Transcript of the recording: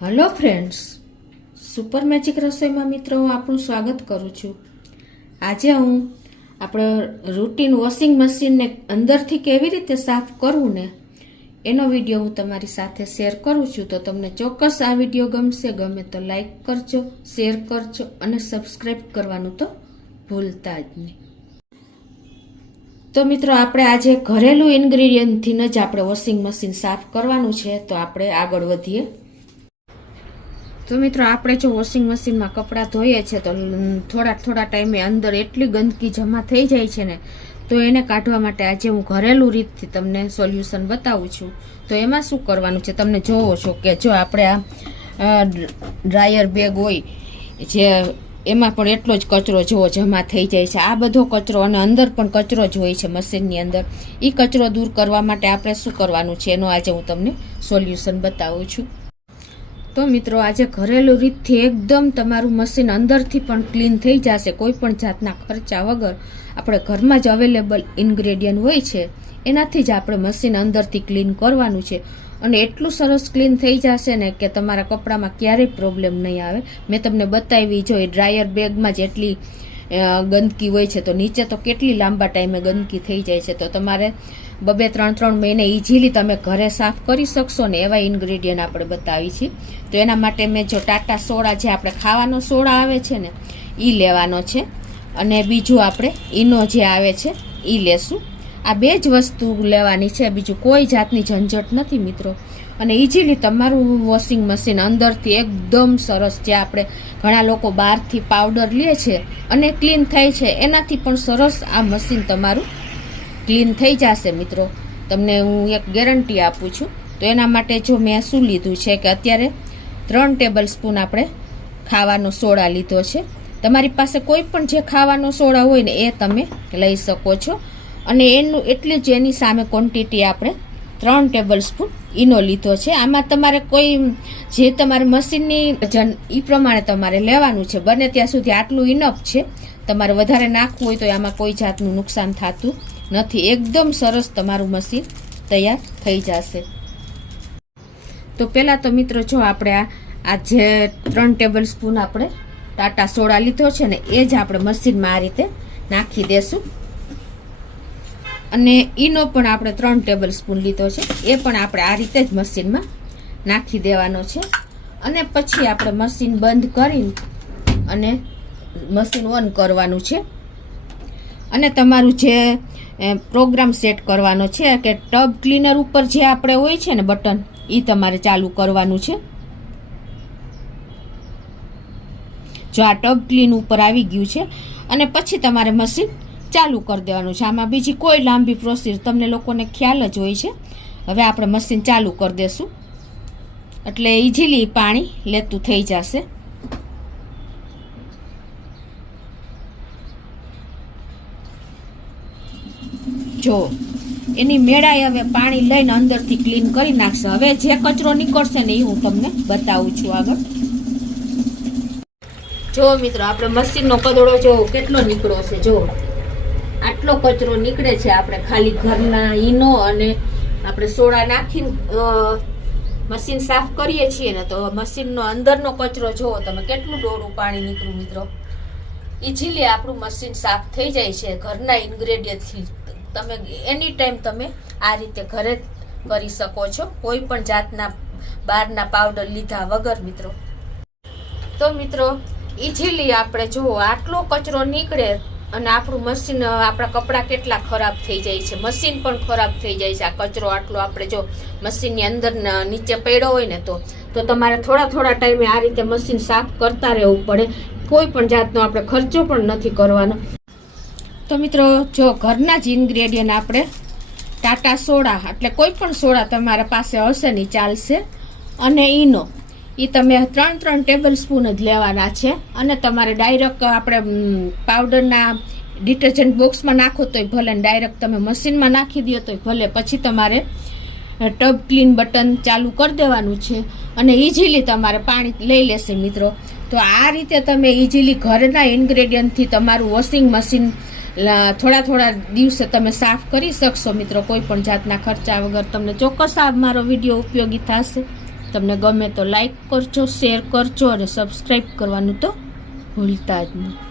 Hello friends, super magic રસોઈમાં મિત્રો હું આપણું સ્વાગત કરું છું. આજે હું આપણે રૂટીન વોશિંગ મશીનને અંદરથી કેવી રીતે સાફ કરવું ને એનો વિડીયો હું તમારી સાથે શેર કરું છું. તો તમને ચોક્કસ આ વિડીયો ગમશે. ગમે તો લાઈક કરજો, શેર કરજો અને સબસ્ક્રાઈબ કરવાનું તો ભૂલતા જ નહીં. તો મિત્રો આપણે આજે ઘરેલું ઇન્ગ્રેડિયન્ટથી જ આપણે વોશિંગ મશીન સાફ કરવાનું છે. તો આપણે આગળ વધીએ. તો મિત્રો આપણે જો વોશિંગ મશીનમાં કપડાં ધોઈએ છીએ તો થોડા ટાઈમે અંદર એટલી ગંદકી જમા થઈ જાય છે ને, તો એને કાઢવા માટે આજે હું ઘરેલું રીતથી તમને સોલ્યુશન બતાવું છું. તો એમાં શું કરવાનું છે તમને જોવો છો કે જો આપણે આ ડ્રાયર બેગ હોય જે એમાં પણ એટલો જ કચરો જોવો જમા થઈ જાય છે. આ બધો કચરો અને અંદર પણ કચરો જ હોય છે મશીનની અંદર. એ કચરો દૂર કરવા માટે આપણે શું કરવાનું છે એનો આજે હું તમને સોલ્યુશન બતાવું છું. તો મિત્રો આજે ઘરેલું રીતથી એકદમ તમારું મશીન અંદરથી પણ ક્લીન થઈ જશે. કોઈ પણ જાતના ખર્ચા વગર આપણે ઘરમાં જ અવેલેબલ ઇન્ગ્રેડિયન્ટ હોય છે એનાથી જ આપણે મશીન અંદરથી ક્લીન કરવાનું છે. અને એટલું સરસ ક્લીન થઈ જશે ને કે તમારા કપડામાં ક્યારેય પ્રોબ્લેમ નહીં આવે. મેં તમને બતાવી જો એ ડ્રાયર બેગમાં જેટલી ગંદકી હોય છે તો નીચે તો કેટલી લાંબા ટાઈમે ગંદકી થઈ જાય છે. તો તમારે 2-3 મહિને ઇઝીલી તમે ઘરે સાફ કરી શકશો ને એવા ઇન્ગ્રેડિયન્ટ આપણે બતાવી છીએ. તો એના માટે મેં જો ટાટા સોડા જે આપણે ખાવાનો સોડા આવે છે ને એ લેવાનો છે, અને બીજું આપણે ઈનો જે આવે છે એ લેશું. આ બે જ વસ્તુ લેવાની છે, બીજું કોઈ જાતની ઝંઝટ નથી મિત્રો. અને ઇઝીલી તમારું વોશિંગ મશીન અંદરથી એકદમ સરસ, જે આપણે ઘણા લોકો બહારથી પાવડર લે છે અને ક્લીન થાય છે એનાથી પણ સરસ આ મશીન તમારું ક્લીન થઈ જશે મિત્રો. તમને હું એક ગેરંટી આપું છું. તો એના માટે જો મેં શું લીધું છે કે અત્યારે 3 ટેબલ સ્પૂન આપણે ખાવાનો સોડા લીધો છે. તમારી પાસે કોઈ પણ જે ખાવાનો સોડા હોય ને એ તમે લઈ શકો છો. અને એનું એટલી જ એની સામે ક્વોન્ટિટી આપણે 3 ટેબલ સ્પૂન ઈનો લીધો છે. આમાં તમારે કોઈ જે તમારે મશીનની એ પ્રમાણે તમારે લેવાનું છે. બને ત્યાં સુધી આટલું ઇનફ છે. તમારે વધારે નાખવું હોય તો આમાં કોઈ જાતનું નુકસાન થતું નથી. એકદમ સરસ તમારું મશીન તૈયાર થઈ જશે. તો પહેલાં તો મિત્રો જો આપણે આ જે 3 ટેબલ સ્પૂન આપણે ટાટા સોડા લીધો છે ને એ જ આપણે મશીનમાં આ રીતે નાખી દેશું. અને ઈનો પણ આપણે 3 ટેબલ સ્પૂન લીધો છે એ પણ આપણે આ રીતે જ મશીનમાં નાખી દેવાનો છે. અને પછી આપણે મશીન બંધ કરી અને મશીન ઓન કરવાનું છે. અને તમારું જે પ્રોગ્રામ સેટ કરવાનો છે કે ટબ ક્લીનર ઉપર જે આપણે હોય છે ને બટન, એ તમારે ચાલુ કરવાનું છે. જો આ ટબ ક્લીન ઉપર આવી ગયું છે અને પછી તમારે મશીન ચાલુ કરી દેવાનું છે. આમાં બીજી કોઈ લાંબી પ્રોસેસ તમને લોકોને ખ્યાલ જ હોય છે. હવે આપણે મશીન ચાલુ કરી દેશું એટલે ઇઝીલી પાણી લેતું થઈ જશે. જો એની મેળાએ હવે પાણી લઈને અંદરથી ક્લીન કરી નાખશે. હવે જે કચરો નીકળશે ને એ હું તમને બતાવું છું આગળ. જો મિત્રો આપણે મશીનનો કદડો જો કેટલો નીકળ્યો છે. જો આટલો કચરો નીકળે છે. આપણે ખાલી ઘરના ઈનો અને આપણે સોડા નાખીને મશીન સાફ કરીએ છીએ ને, તો મશીનનો અંદરનો કચરો જોવો તમે કેટલું ડોળું પાણી નીકળ્યું મિત્રો. ઇઝીલી આપણું મશીન સાફ થઈ જાય છે ઘરના ઇન્ગ્રેડિયન્ટથી. તમે એની ટાઈમ તમે આ રીતે ઘરે કરી શકો છો, કોઈ પણ જાતના બહારના પાવડર લીધા વગર મિત્રો. તો મિત્રો ઇઝીલી આપણે જુઓ આટલો કચરો નીકળે અને આપણું મશીન, આપણા કપડાં કેટલા ખરાબ થઈ જાય છે, મશીન પણ ખરાબ થઈ જાય છે. આ કચરો આટલો આપણે જો મશીનની અંદર નીચે પડ્યો હોય ને તો તમારે થોડા ટાઈમે આ રીતે મશીન સાફ કરતા રહેવું પડે. કોઈ પણ જાતનો આપણે ખર્ચો પણ નથી કરવાનો. તો મિત્રો જો ઘરના જ ઇન્ગ્રેડિયન્ટ આપણે ટાટા સોડા, એટલે કોઈ પણ સોડા તમારા પાસે હશે ને ચાલશે. અને ઈનો એ તમે 3 ટેબલ સ્પૂન જ લેવાના છે. અને તમારે ડાયરેક્ટ આપણે પાવડરના ડિટર્જન્ટ બોક્સમાં નાખો તોય ભલે, ડાયરેક્ટ તમે મશીનમાં નાખી દો તોય ભલે. પછી તમારે ટબ ક્લીન બટન ચાલુ કરી દેવાનું છે અને ઇઝીલી તમારે પાણી લઈ લેશે મિત્રો. તો આ રીતે તમે ઇઝીલી ઘરના ઇન્ગ્રેડિયન્ટથી તમારું વોશિંગ મશીન થોડા દિવસે તમે સાફ કરી શકશો મિત્રો, કોઈ પણ જાતના ખર્ચા વગર. તમને ચોક્કસ આ મારો વિડીયો ઉપયોગી થશે. તમને ગમે તો લાઈક કરજો, શેર કરજો અને સબસ્ક્રાઈબ કરવાનું તો ભૂલતા જ નહીં.